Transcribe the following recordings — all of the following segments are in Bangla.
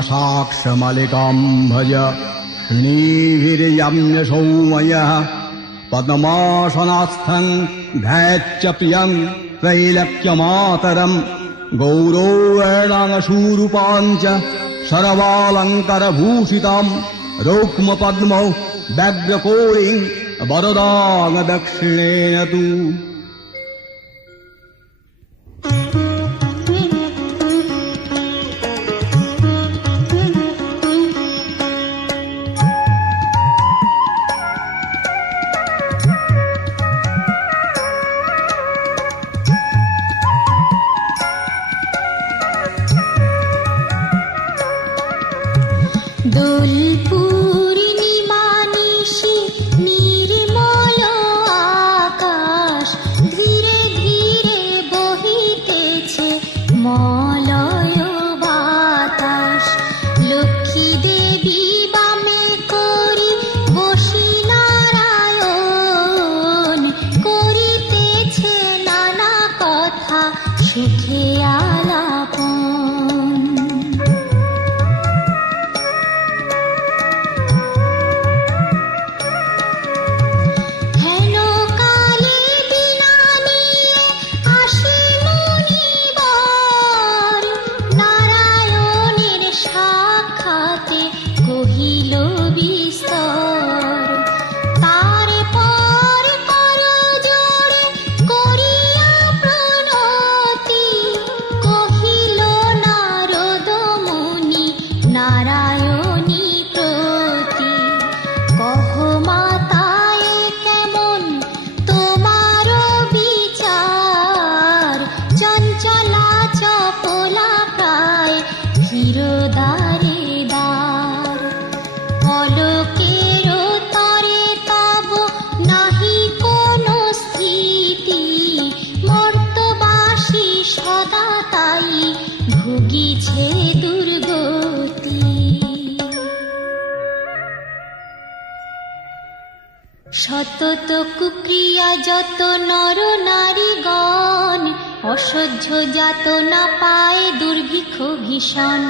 कटाक्षमालिकां भज श्रीभिर्यम्यसौमयः पद्मासनास्थं ध्यायच्च प्रियं त्रैलक्यमातरम् गौरवैणाङ्गशूरूपाञ्च सर्वालङ्कारभूषितां रौक्मपद्मौ व्याघ्रकोटिं वरदां दक्षिणेन तु দোল পূর্ণিমা নিশি নির্মল আকাশ ধীরে ধীরে বহিতেছে মলয় বাতাস লক্ষ্মী দেবী বামে করি বসি নারায়ণ করিতেছে নানা কথা সুখে আলাপন শতত কুক্রিয়া যত নর নারীগণ অসহ্য যাতনা পায় দুর্ভিক্ষ ভীষণ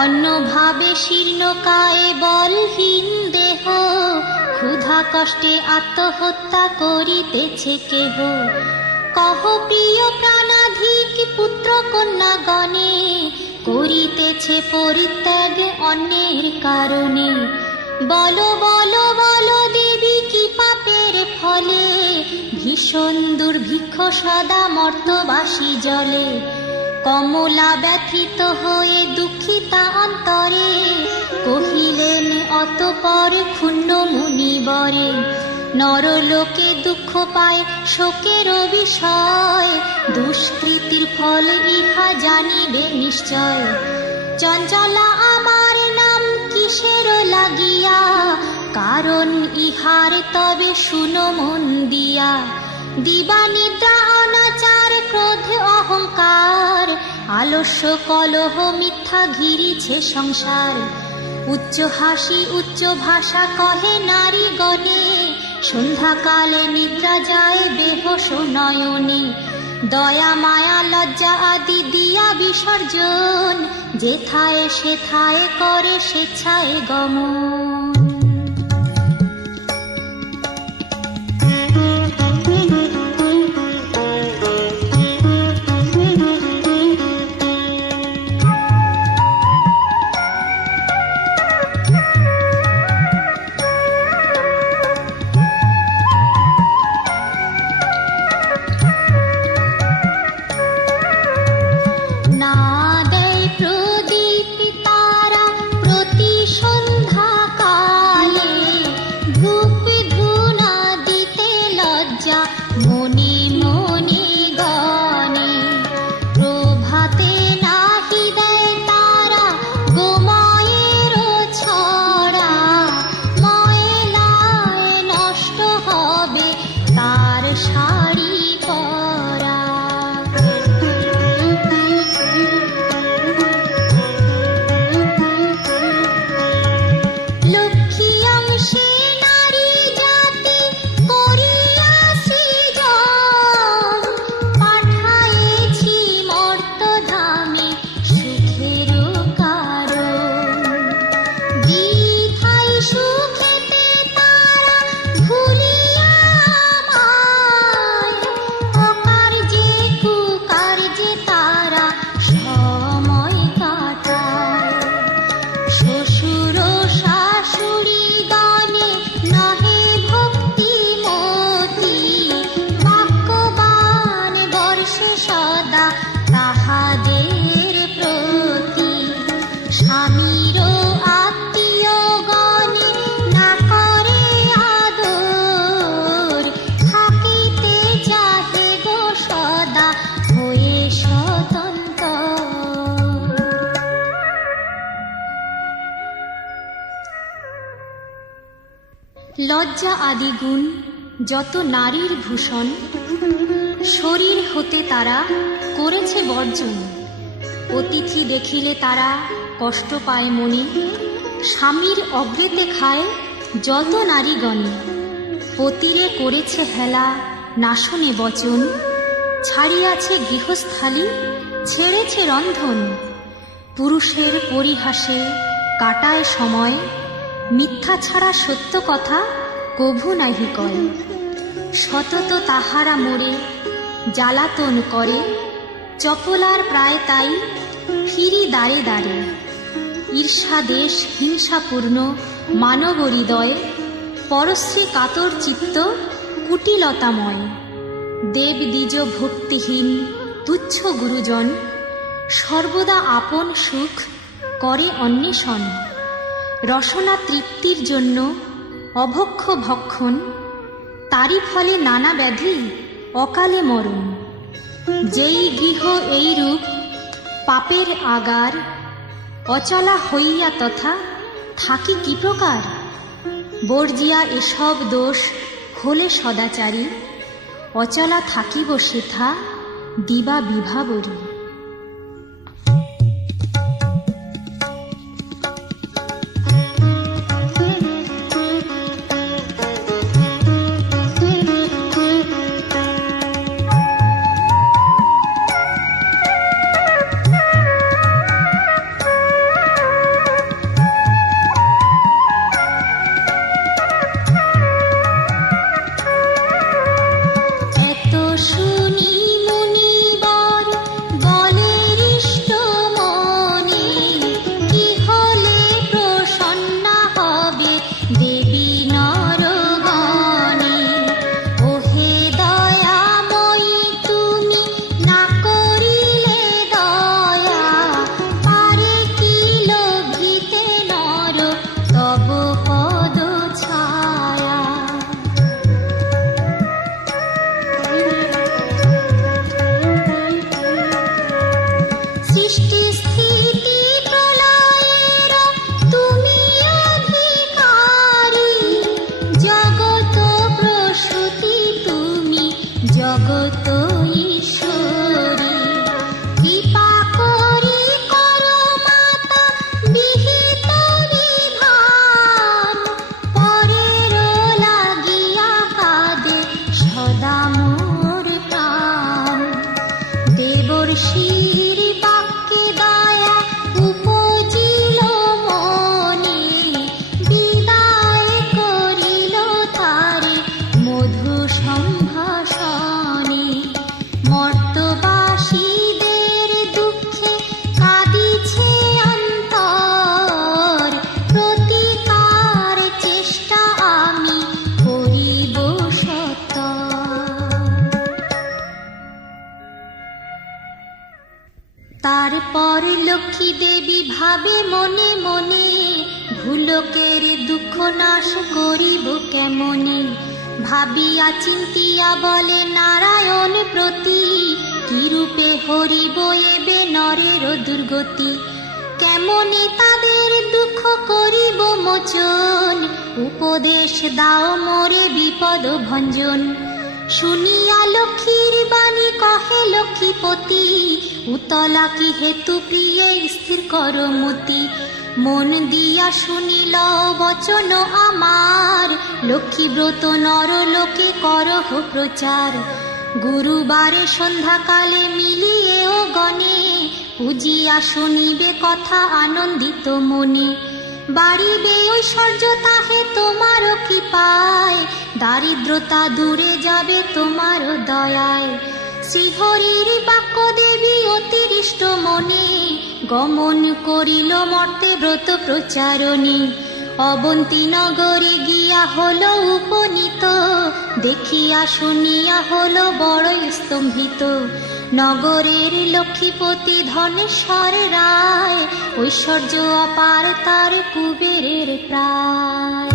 অন্নভাবে শীর্ণকায় বলহীন দেহ ক্ষুধা কষ্টে আত্মহত্যা করিতেছে কেহ কহ প্রিয় প্রাণাধিক পুত্র কন্যা গণে করিতেছে পরিত্যাগ অন্যের কারণে বলো বলো বলো দেবী কি পাপের ফলে ভীষণ দুর্ভিক্ষ সদা মর্তবাসী জলে কমলা ব্যথিত হয়ে দুঃখিতা অন্তরে কহিলেন অতঃপর ক্ষুণ্ণ মুনিবরে নরলোকে দুঃখ পায় শোকের বিষয় দুষ্কৃতির ফল ইহা জানিবে নিশ্চয় চঞ্চলা আমার নাম কিসের লাগিয়া কারণ ইহার তবে শুনো মন দিয়া দিবা নিদ্রা অনাচার ক্রোধ অহংকার আলস্য কলহ মিথ্যা ঘিরিছে সংসার উচ্চ হাসি উচ্চ ভাষা কহে নারী গণে সন্ধ্যাকালে নিদ্রা যায় বেহোশ নয়নে দয়া মায়া লজ্জা আদি দিয়া বিসর্জন যেথায় সেথায় করে স্বেচ্ছায় গমন না দেয় প্রদীপ তারা প্রতি সন্ধ্যা লজ্জা আদি গুণ যত নারীর ভূষণ, শরীর হতে তারা করেছে বর্জন। অতিথি দেখিলে তারা কষ্ট পায় মনে, স্বামীর অগ্রেতে খায় যত নারীগণ। পতিরে করেছে হেলা না শুনে বচন, ছাড়িয়াছে গৃহস্থালী ছেড়েছে রন্ধন। পুরুষের পরিহাসে কাটায় সময়, মিথ্যা ছাড়া সত্য কথা কভু নাহি কয়। সতত তাহারা মোরে জ্বালাতন করে, চপলার প্রায় তাই ফিরি দাঁড়ে দাঁড়ে। ঈর্ষা দেশ হিংসাপূর্ণ মানব হৃদয়, পরশ্রী কাতর চিত্ত কুটিলতাময়। দেব দ্বিজ ভক্তিহীন তুচ্ছ গুরুজন, সর্বদা আপন সুখ করে অন্বেষণ। রসনা তৃপ্তির জন্য অভক্ষ ভক্ষণ, তারই ফলে নানা ব্যাধি অকালে মরণ। যেই গৃহ এই রূপ পাপের আগার, অচলা হইয়া তথা থাকি কি প্রকার। বর্জিয়া এসব দোষ হলে সদাচারী, অচলা থাকিব সেথা দিবা বিভাবরী। তারপর লক্ষ্মী দেবী ভাবে মনে মনে, ভুলকের দুঃখ নাশ করিব কেমনে। ভাবিয়া চিন্তিয়া বলে নারায়ণ প্রতি, কি রূপে হরিব এবে নরের দুর্গতি। কেমনে তাদের দুঃখ করিব মোচন, উপদেশ দাও মোরে বিপদ ভঞ্জন। শুনিয়া লক্ষ্মীর বাণী কহে লক্ষ্মীপতি, উতলা কি হেতু প্রিয়ে স্থির কর মতি। মন দিয়া শুনিল বচন আমার, লক্ষ্মী ব্রত নর লোকে করহ প্রচার। গুরুবারে সন্ধ্যাকালে মিলিয়ে ও গণে, পূজিয়া শুনিবে কথা আনন্দিত মনে। বাড়িবে ঐশ্বর্য তাহে তোমার কৃপায়, দারিদ্রতা দূরে যাবে তোমার দয়ায়। শ্রীহরির বাক্য দেবী অতিরিষ্ট মনে, গমন করিল মর্তে ব্রত প্রচারণী। অবন্তী নগরে গিয়া হলো উপনীত, দেখিয়া শুনিয়া হলো বড় স্তম্ভিত। নগরের লক্ষ্মীপতি ধনেশ্বর রায়, ঐশ্বর্য অপার তার কুবেরের প্রায়।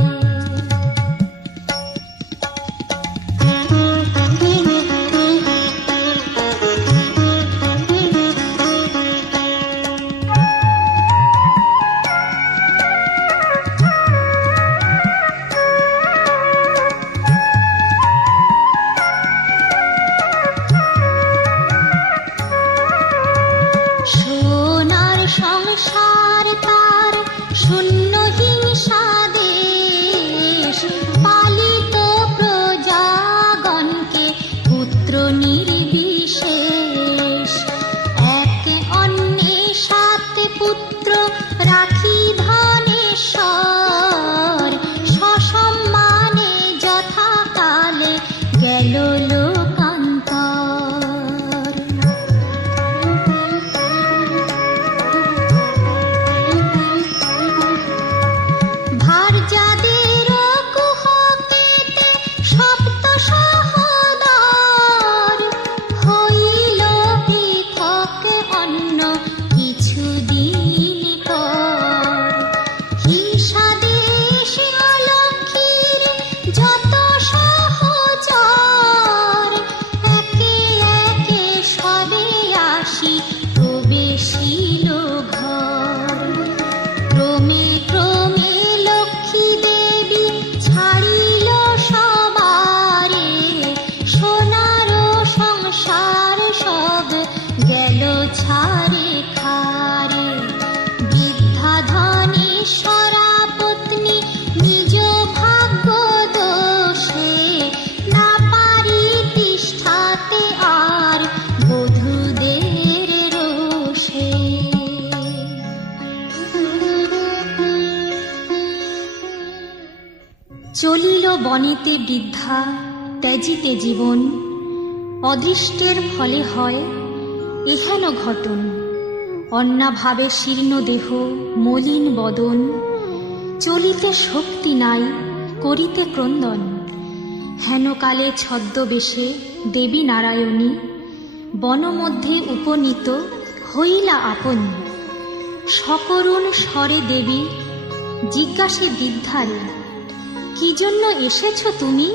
বনেতে বৃদ্ধা ত্যাজিতে জীবন, অদৃষ্টের ফলে হয় এহেন ঘটন। অন্নাভাবে শীর্ণ দেহ মলিন বদন, চলিতে শক্তি নাই করিতে ক্রন্দন। হেনকালে ছদ্মবেশে দেবী নারায়ণী, বনমধ্যে উপনীত হইলা আপনি। সকরুণ স্বরে দেবী জিজ্ঞাসে বৃদ্ধারে, কি জন্য এসেছ তুমি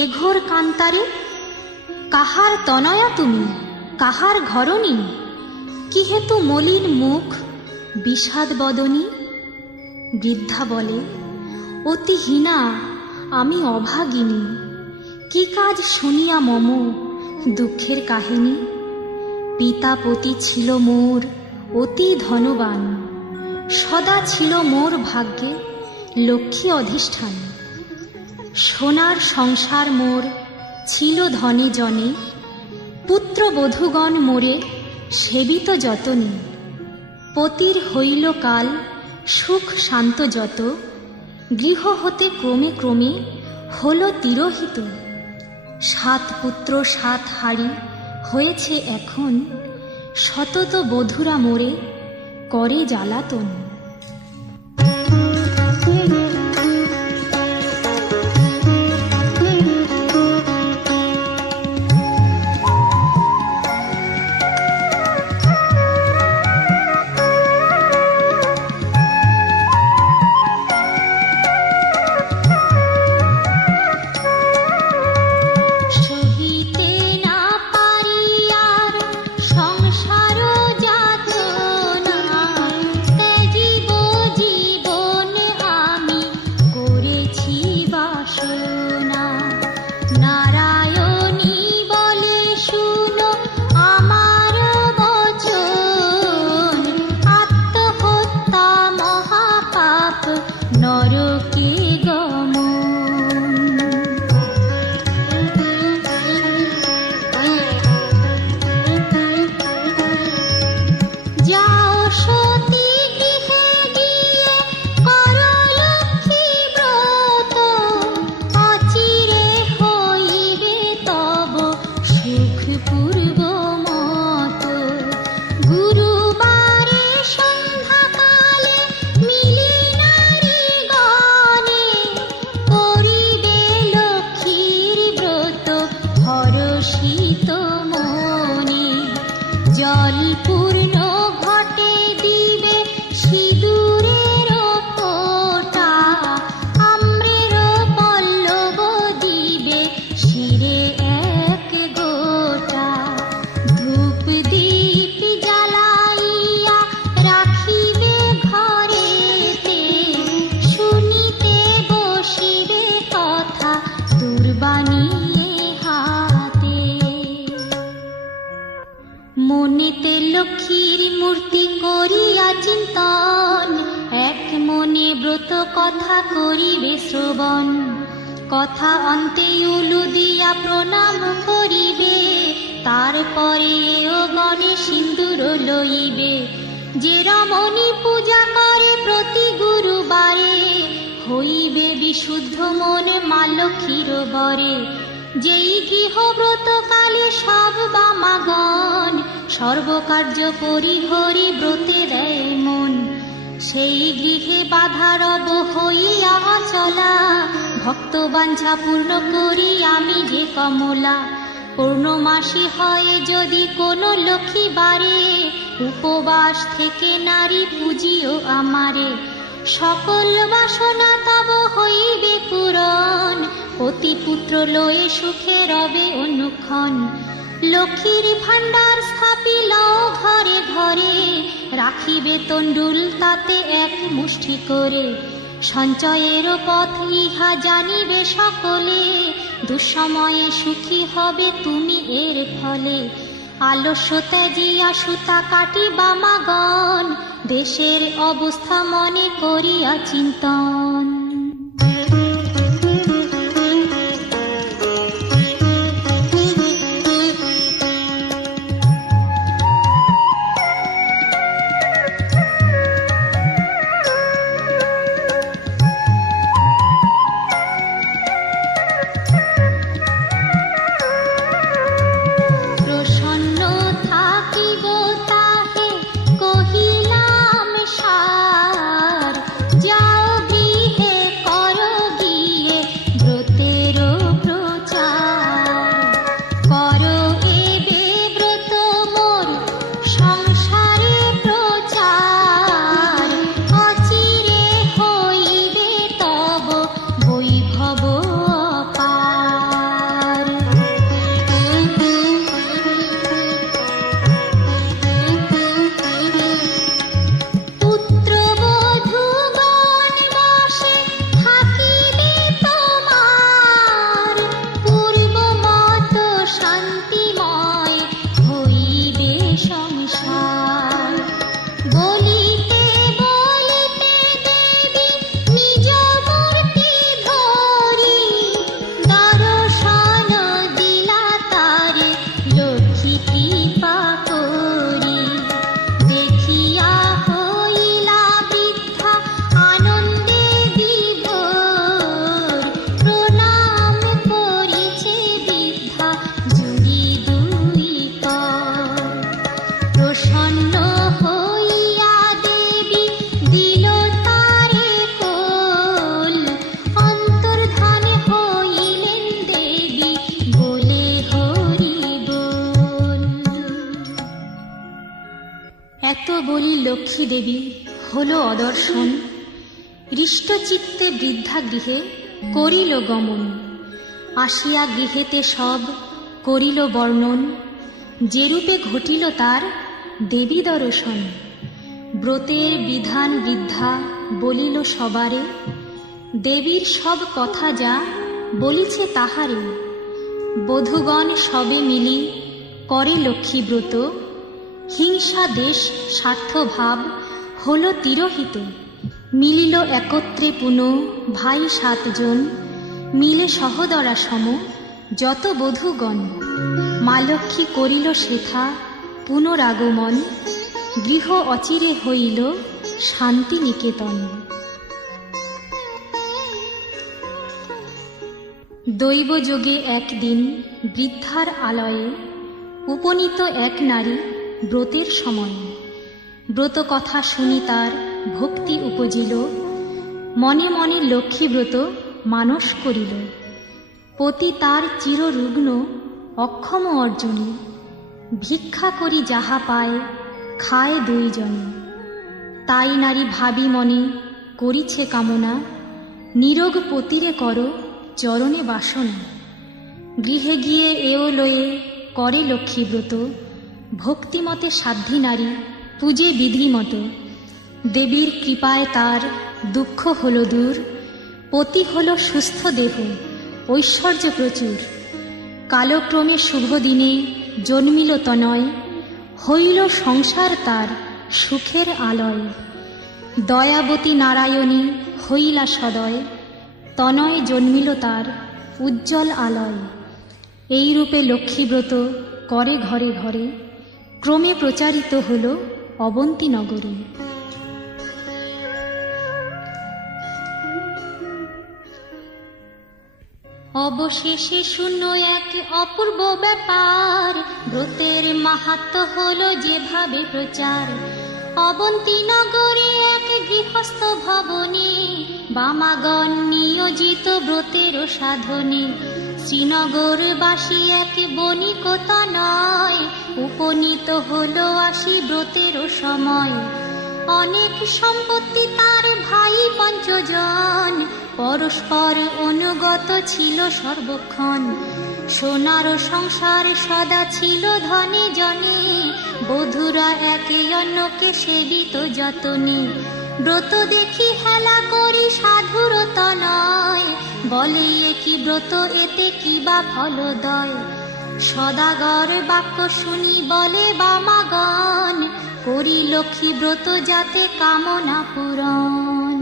এ ঘোর কান্তারে? কাহার তনয়া তুমি, কাহার ঘরণী? কি হেতু মলিন মুখ বিষাদ বদনী? বৃদ্ধা বলে, অতি হীনা আমি অভাগিনী, কি কাজ শুনিয়া মম দুঃখের কাহিনী? পিতা পতি ছিল মোর অতি ধনবান, সদা ছিল মোর ভাগ্যে লক্ষ্মী অধিষ্ঠান। সোনার সংসার মোর ছিল ধনে জনে, পুত্র বধূগণ মোরে সেবিত যতনে। পতির হইল কাল সুখ শান্ত যত, গৃহ হতে ক্রমে ক্রমে হল তিরোহিত। 7 পুত্র 7 হাড়ি হয়েছে এখন, শতত বধূরা মোরে করে জ্বালাতন। মনেতে লক্ষ্মীর মূর্তি করিয়া চিন্তন, এক মনে ব্রত কথা করিবে শ্রবণ। কথা অন্তে উলু দিয়া প্রণাম করিবে, তারপরে ও গণে সিন্দুর লইবে। যে রমণী পূজা করে প্রতি গুরুবারে, হইবে বিশুদ্ধ মন মা লক্ষ্মীর বরে। যেই গৃহব্রত কালে সব বামাগণ, সর্বকার্য পরিহরি ব্রতে দেয় মন। সেই গৃহে বাধা রব হইয়া চলা, ভক্ত বাঞ্ছা পূর্ণ করি আমি যে কমলা। পূর্ণমাসী হয় যদি কোনো লক্ষ্মী বারে, উপবাস থেকে নারী পূজিও আমারে। সকল বাসনা তব হইবে পূরণ, অতি পুত্র লয়ে সুখে রবে অনুক্ষণ। লক্ষ্মীর ভাণ্ডার স্থাপিল ঘরে ঘরে, রাখিবে তণ্ডুল তাতে এক মুষ্টি করে। সঞ্চয়ের পথ ইহা জানিবে সকলে, দুঃসময়ে সুখী হবে তুমি এর ফলে। আলস্য ত্যাজিয়া সুতা কাটি বামাগণ, দেশের অবস্থা মনে করিয়া চিন্তন। শান্তিময় হইবে সংসার। বলিতে বলিতে দেবী নিজ মূর্তি ধরি দর্শন দিলা তারে লক্ষ্মী কৃপা করি। দেখিয়া হইলা বৃদ্ধা আনন্দে বিভোর, প্রণাম করিছে বৃদ্ধা জুড়ি দুই কর। প্রসন্ন হইয়া দেবী দিল তারে কোল, অন্তর্ধান হইলেন দেবী বলে হরি বল। এত বলি লক্ষ্মী দেবী হলো অদর্শন, হৃষ্টচিত্তে বৃদ্ধা গৃহে করিল গমন। আসিয়া গৃহেতে সব করিল বর্ণন, যেরূপে ঘটিল তার দেবী দর্শন। ব্রতের বিধান বৃদ্ধা বলিল সবারে, দেবীর সব কথা যা বলিছে তাহারে। বধূগণ সবে মিলি করে লক্ষ্মী ব্রত, হিংসা দেশ স্বার্থভাব হল তিরোহিত। মিলিল একত্রে পুন ভাই 7 জন, মিলে সহদরা সম যত বধূগণ। মা লক্ষ্মী করিল সেথা পুনরাগমন, গৃহ অচিরে হইল শান্তি নিকেতন। দৈবযোগে একদিন বৃদ্ধার আলয়ে উপনীত এক নারী ব্রতের সময়। ব্রত কথা শুনি তার ভক্তি উপজিল, মনে মনে লক্ষ্মী ব্রত মানস করিল। পতি তার চিররুগ্ন অক্ষম অর্জনী, ভিক্ষা করি যাহা পায় খায় 2 জনে। তাই নারী ভাবি মনে করিছে কামনা, নিরোগ পতিরে কর চরণে বাসনা। গৃহে গিয়ে এও লয়ে করে লক্ষ্মী ব্রত, ভক্তিমতে সাধ্যী নারী পূজে বিধিমত। দেবীর কৃপায় তার দুঃখ হল দূর, পতি হল সুস্থ দেহ ঐশ্বর্য প্রচুর। কালক্রমে শুভ দিনে জন্মিল তনয়, হইল সংসার তার সুখের আলয়। দয়াবতী নারায়ণী হইলা সদয়, তনয় জন্মিল তার উজ্জ্বল আলয়। এই রূপে লক্ষ্মীব্রত করে ঘরে ঘরে, ক্রমে প্রচারিত হল অবন্তী নগরে। অবশেষে শূন্য এক অপূর্ব ব্যাপার, ব্রতের মাহাত্ম্য হলো যেভাবে প্রচার। অবন্তী নগরে এক গৃহস্থ ভবনে, বামাগণ নিয়োজিত ব্রতের সাধনে। শ্রীনগরবাসী এক বণিক তনয়, উপনীত হলো আসি ব্রতের সময়। অনেক সম্পত্তি তার ভাই 5 জন, পরস্পর অনুগত ছিল সর্বক্ষণ। সোনার সংসার সদা ছিল ধনে জনে, বধূরা একে অন্যকে সেবিত যতনে। ব্রত দেখি হেলা করি সাধুর তনয়, বলে কি ব্রত এতে কি বা ফলদয়। সদাগর বাক্য শুনি বলে বামাগণ, করি লক্ষ্মী ব্রত যাতে কামনা পূরণ।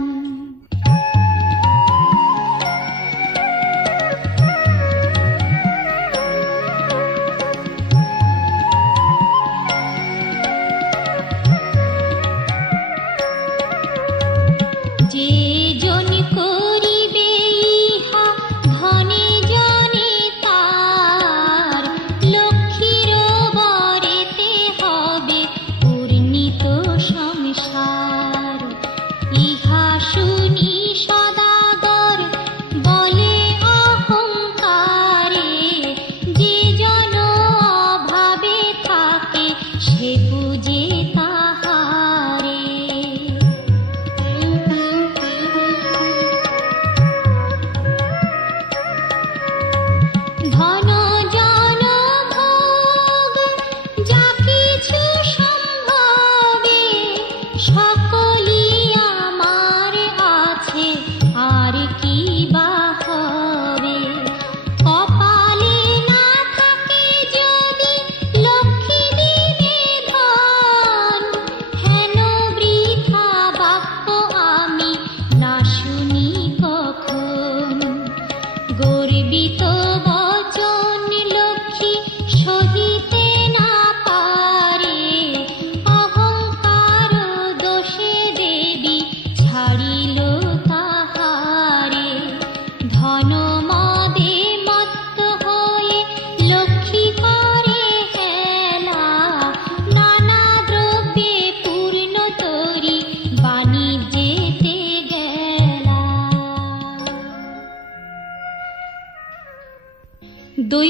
ইহা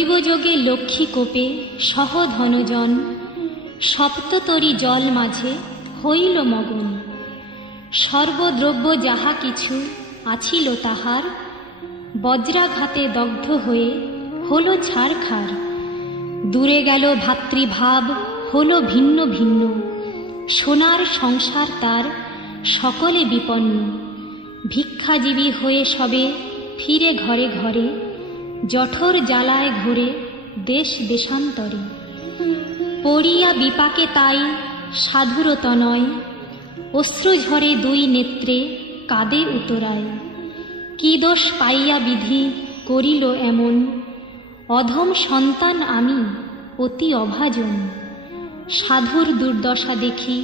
দৈবযোগে লক্ষ্মী কোপে সহ ধনজন, সপ্ততরী জল মাঝে হইল মগন। সর্বদ্রব্য যাহা কিছু আছিল তাহার, বজ্রাঘাতে দগ্ধ হয়ে হল ছারখার। দূরে গেল ভাতৃভাব, হল ভিন্ন ভিন্ন, সোনার সংসার তার সকলে বিপন্ন। ভিক্ষাজীবী হয়ে সবে ফিরে ঘরে ঘরে, জঠর জ্বালায় ঘোরে দেশ দেশান্তরে। পড়িয়া বিপাকে তাই সাধুরত নয়, অশ্রু ঝরে দুই নেত্রে কাঁদে উতরায়। কি দোষ পাইয়া বিধি করিল এমন, অধম সন্তান আমি অতি অভাজন। সাধুর দুর্দশা দেখি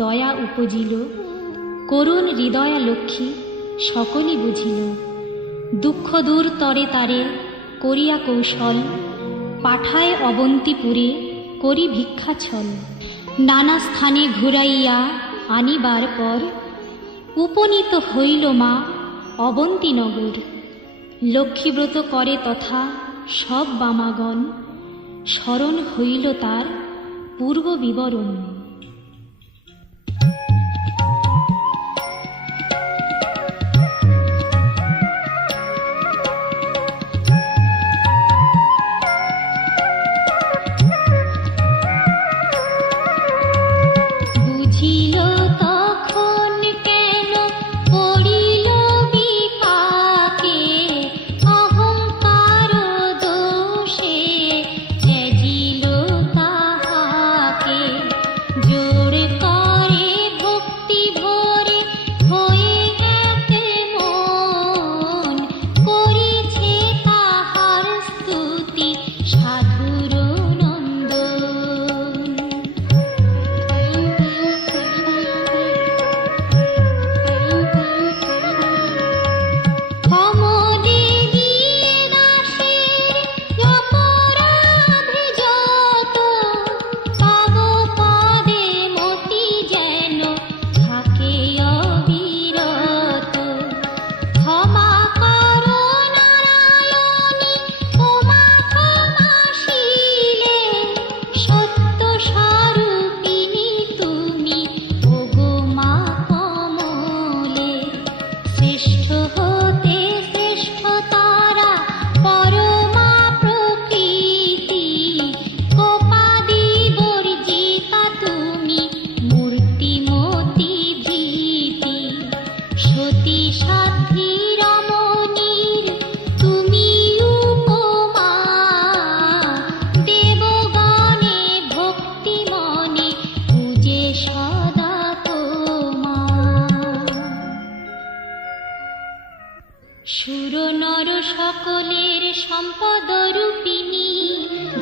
দয়া উপজিল, করুণ হৃদয়া লক্ষ্মী সকলই বুঝিল। দুঃখ দূর তরে তারে করিয়া কৌশল, পাঠায় অবন্তীপুরে করি ভিক্ষাছল। নানা স্থানে ঘুরাইয়া আনিবার পর, উপনীত হইল মা অবন্তীনগর। লক্ষ্মীব্রত করে তথা সব বামাগণ, স্মরণ হইল তার পূর্ব বিবরণ।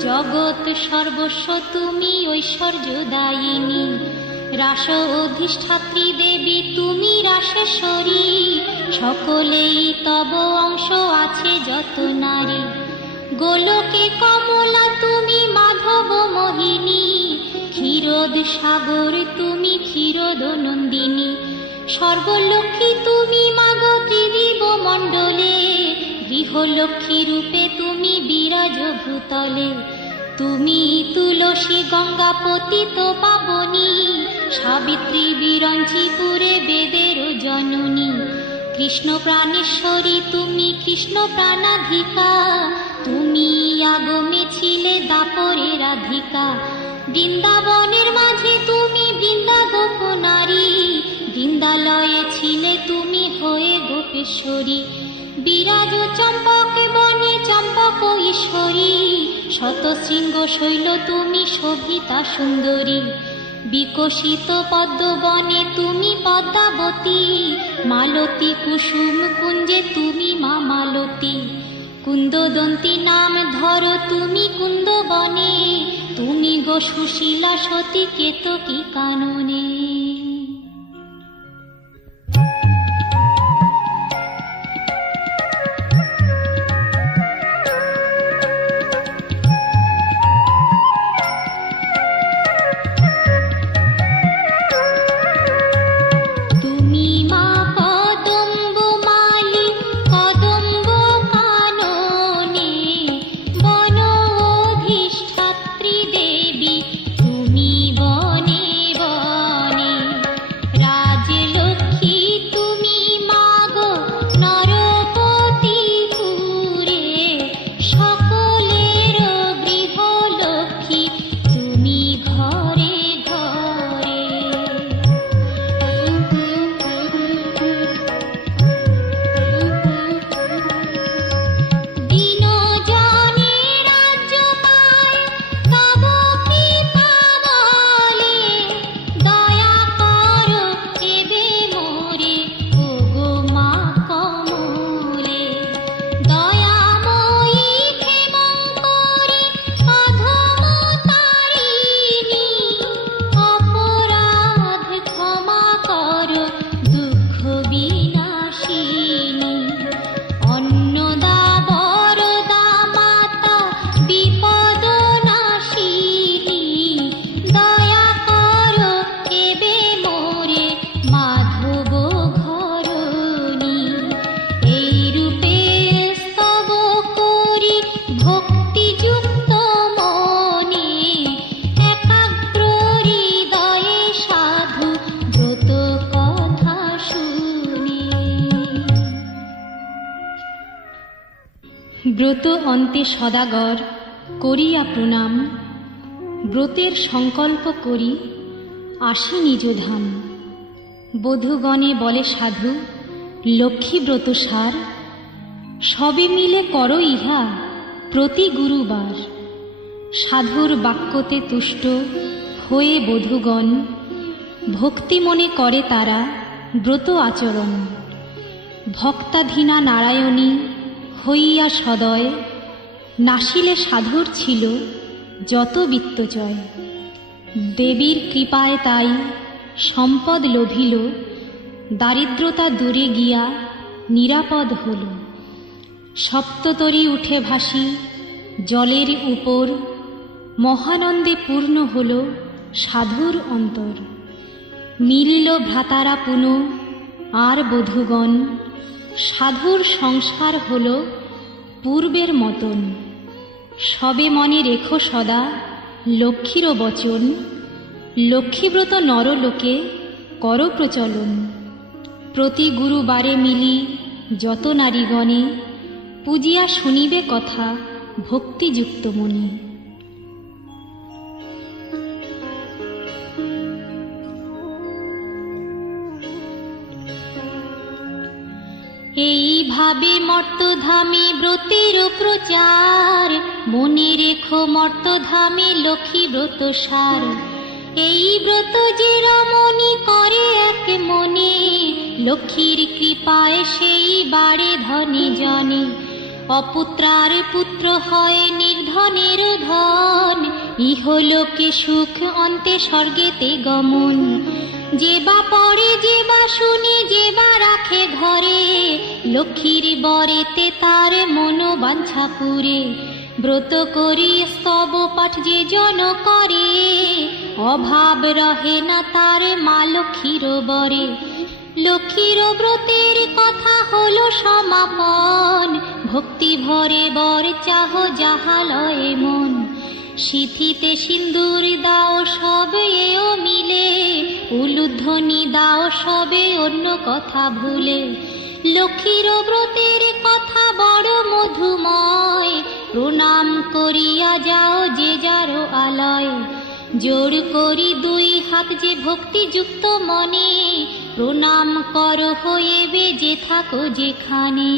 জগৎ সর্বস্ব তুমি ঐশ্বর্যদায়িনী, রাস অধিষ্ঠাত্রী দেবী তুমি রাসেশ্বরী। সকলেই তব অংশ আছে যত নারী, গোলকে কমলা তুমি মাধব মোহিনী। ক্ষীরোদ সাগর তুমি ক্ষীরোদ নন্দিনী, সর্বলক্ষ্মী তুমি মাগো ত্রিদিব মণ্ডলে। গৃহলক্ষ্মী রূপে তুমি বিরাজ ভূতলে, তুমি তুলসী গঙ্গা পতিত পাবনী। সাবিত্রী বিরঞ্চিপুরে বেদের জননী, কৃষ্ণ প্রাণেশ্বরী তুমি কৃষ্ণ প্রাণাধিকা। তুমি আগমে ছিলে দাপরে রাধিকা, বৃন্দাবনের মাঝে তুমি বৃন্দা গোপ নারী। বৃন্দালয়ে ছিলে তুমি হয়ে গোপেশ্বরী, বিরাজ চম্পক বনে চম্পক ঈশ্বরী। শত শৃঙ্গ শৈল তুমি শোভিতা সুন্দরী, বিকশিত পদ্ম বনে তুমি পদ্মাবতী। মালতী কুসুম কুঞ্জে তুমি মা মালতী, কুন্দদন্তী নাম ধরো তুমি কুন্দ বনে। তুমি গো সুশীলা সতী কেতকী কাননে। বন ব্রত অন্তে সদাগর করিয়া প্রণাম, ব্রতের সংকল্প করি আসি নিজ ধাম। বধূগণে বলে সাধু লক্ষ্মী ব্রত সার, সবে মিলে করো ইহা প্রতি গুরুবার। সাধুর বাক্যতে তুষ্ট হয়ে বধূগণ ভক্তি মনে করে তারা ব্রত আচরণ। ভক্তাধীনা নারায়ণী হইয়া সদয়, নাসিলে সাধুর ছিল যত বিত্তজয়। দেবীর কৃপায় তাই সম্পদ লভিল, দারিদ্রতা দূরে গিয়া নিরাপদ হল। সপ্ততরী উঠে ভাসি জলের উপর, মহানন্দে পূর্ণ হল সাধুর অন্তর। মিলিল ভ্রাতারা পুনঃ আর বধূগণ, সাধুর সংসার হল পূর্বের মতন। সবে মনে রেখো সদা লক্ষ্মীরও বচন, লক্ষ্মীব্রত নরলোকে কর প্রচলন। প্রতি গুরুবারে মিলি যত নারীগণে, পূজিয়া শুনিবে কথা ভক্তিযুক্ত মনে। এইভাবে মর্তধামে ব্রতের প্রচার, মনে রেখো মর্তধামে লক্ষ্মী ব্রত সার। এই ব্রত যে রমণী করে এক মনে, লক্ষ্মীর কৃপায় সেই বাড়ে ধনে জনে। অপুত্রার পুত্র হয় নির্ধনের ধন, ইহলোকে সুখ অন্তে স্বর্গেতে গমন। যে বা পড়ে যে বা শুনে যে বা রাখে ঘরে, লক্ষ্মীর বরেতে তার মনোবাঞ্ছা পুরে। ব্রত করি স্তব পাঠ যে জন করে, অভাব রহে না তার মা লক্ষ্মীর বরে। লক্ষ্মীর ব্রতের কথা হলো সমাপন, ভক্তি ভরে বর চাহ যাহা লয়ে মন। সিথিতে সিন্দুর দাও সবে এও মিলে, উলুধ্বনি দাও সবে অন্য কথা ভুলে। লক্ষ্মীর ব্রতের কথা বড় মধুময়, প্রণাম করিয়া যাও যে যারো আলয়। জোড় করি দুই হাত যে ভক্তিযুক্ত মনে, প্রণাম কর হইবে যে থাকো যেখানে।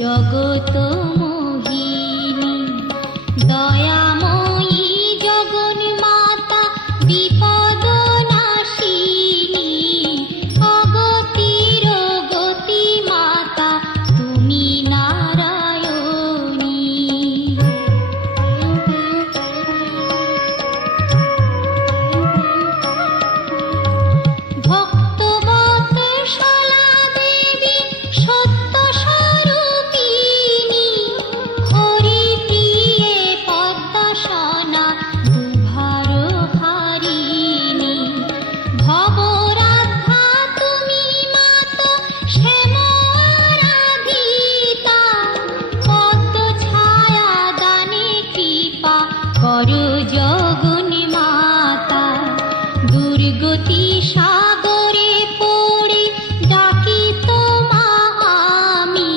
জগত মোহিনী দয়াময়ী জগন মাতা বিপদ নাশিনী, অগতির গতি মাতা তুমি নারায়ণী। ভক্তবত শালা দেবী সত্য স্বরূপিণী, হরি প্রিয়ে পদ্মসনা দুভার হারিণী। ভবরাধ্যা তুমি মাতা শ্যাম আরাধিতা, পদ্ম ছায়া দানে কৃপা করো জগন মাতা। দুর্গতি সাগরে পড়ে ডাকি তোমা আমি,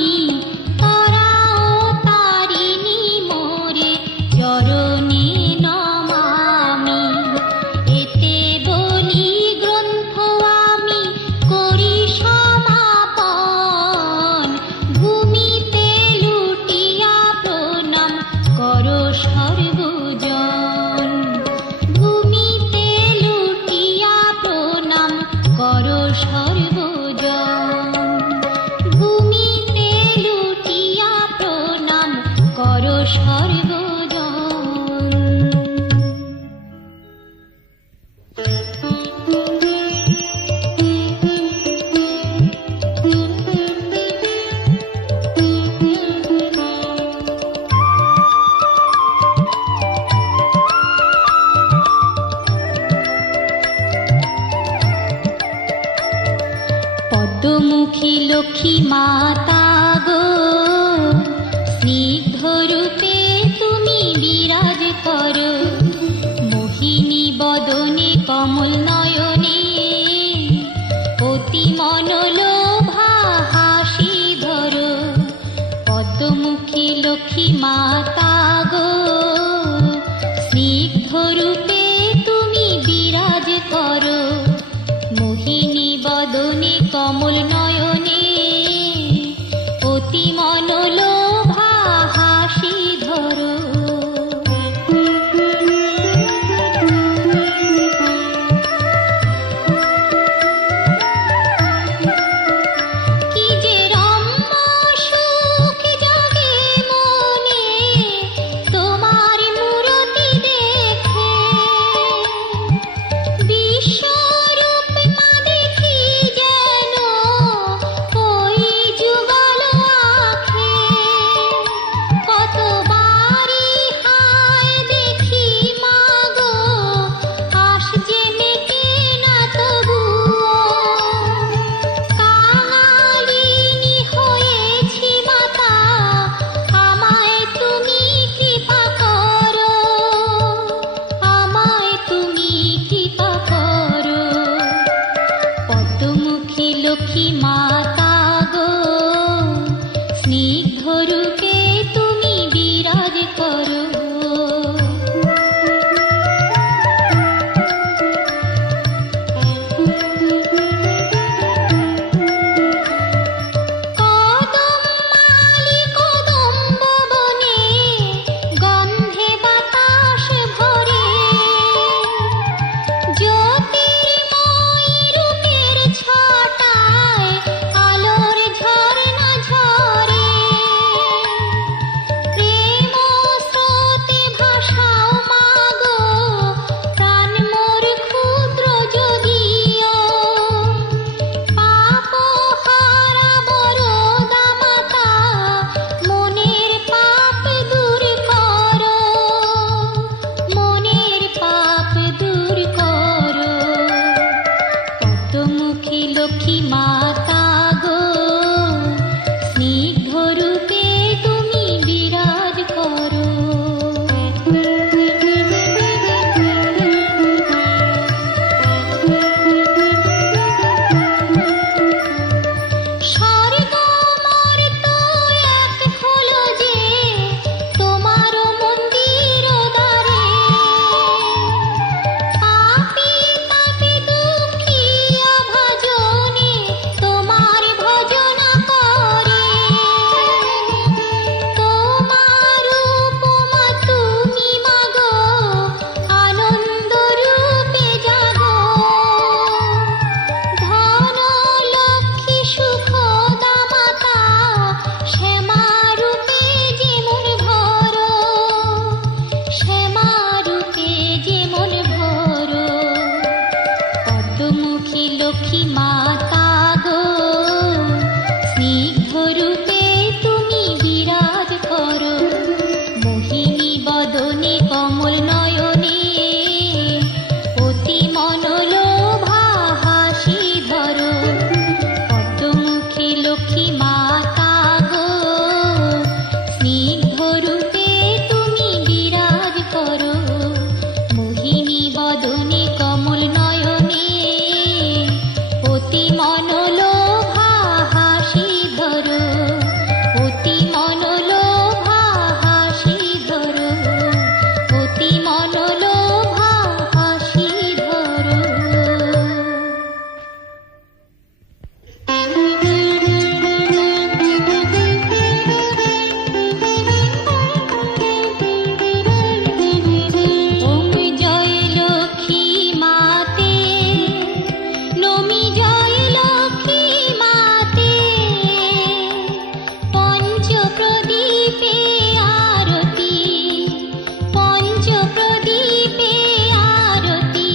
তারাও তারিণী মোরে চরণে নমামি। এতে বলি গ্রন্থ আমি করি সমাপন, ভূমিতে লুটিয়া প্রণাম করো সর্বজন। ভূমিতে লুটিয়া প্রণাম পদ্মমুখী লক্ষ্মী মাতা গো, স্নিগ্ধ রূপে তুমি বিরাজ করো, মোহিনী বদনে কমল নয়নে অতি মনোলোভা হাসি ধরো। পদ্মমুখী লক্ষ্মী মাতা গো, স্নিগ্ধ রূপে তুমি বিরাজ করো, মোহিনী বদনে কমল নয়নে অতি মনোলোভা হাসি ধরো। কি যে রম্য সুখ জাগে মনে তোমার মূরতি দেখে, বিশ্বরূপ মা দেখি যেন ওই যুগল আঁখে। কতবারই হায় দেখি মা গো, আশ যে মেটে না তবুও, কাঙালিনী হয়েছি মাতা, আমায় তুমি কৃপা করো, আমায় তুমি কৃপা করো। পদ্মমুখী লক্ষ্মী মাতা গো, স্নিগ্ধ রূপে তুমি বিরাজ করো। কদম্বালি কদম্ব বনে গন্ধে বাতাস ভরে, জ্যোতির্ময়ী রূপের ছটায় আলোর ঝরনা ঝরে। প্রেম স্রোতে ভাসাও মা গো, প্রাণ মোর ক্ষুদ্র যদিও, পাপ হারা বরদা মাতা, মনের পাপ দূর করো, মনের পাপ দূর করো। পদ্মমুখী লক্ষ্মী মাতা গো, স্নিগ্ধ রূপে তুমি বিরাজ করো। স্বর্গ মর্ত্য এক হলো যে তোমার মন্দির দ্বারে, পাপী তাপী দুঃখী অভাজনে তোমার ভজন করে। তোমার উপমা তুমি মাগো, আনন্দ রূপে জাগো, ধন লক্ষ্মী সুখদা মাতা, শ্যামা রূপে যেমন ভরো, শ্যামা রূপে যেমন ভরো। পদ্মমুখী লক্ষ্মী মাতা গো, স্নিগ্ধ রূপে তুমি বিরাজ করো, মোহিনী বদনে কমল নয়নে অতি মনোলোভা হাসি ধরো। পদ্মমুখী লক্ষ্মী মাতা গো, স্নিগ্ধ রূপে তুমি বিরাজ করো, মোহিনী বদনে কমল নয়নে অতি মনোলোভা হাসি ধরো, অতি মনোলোভা হাসি ধরো, অতি মনোলোভা হাসি ধরো। ওম জয় লক্ষ্মী মাতে, নমি জয় লক্ষ্মী মাতে, পঞ্চ প্রদীপে আরতি, পঞ্চ প্রদীপে আরতি,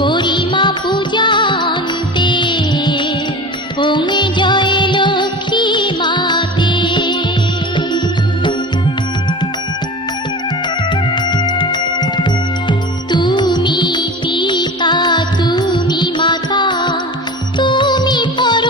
করি মা পূজান্তে। ওম জয় লক্ষ্মী মাতে। তুমি পিতা, তুমি মাতা, তুমি পর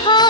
হয়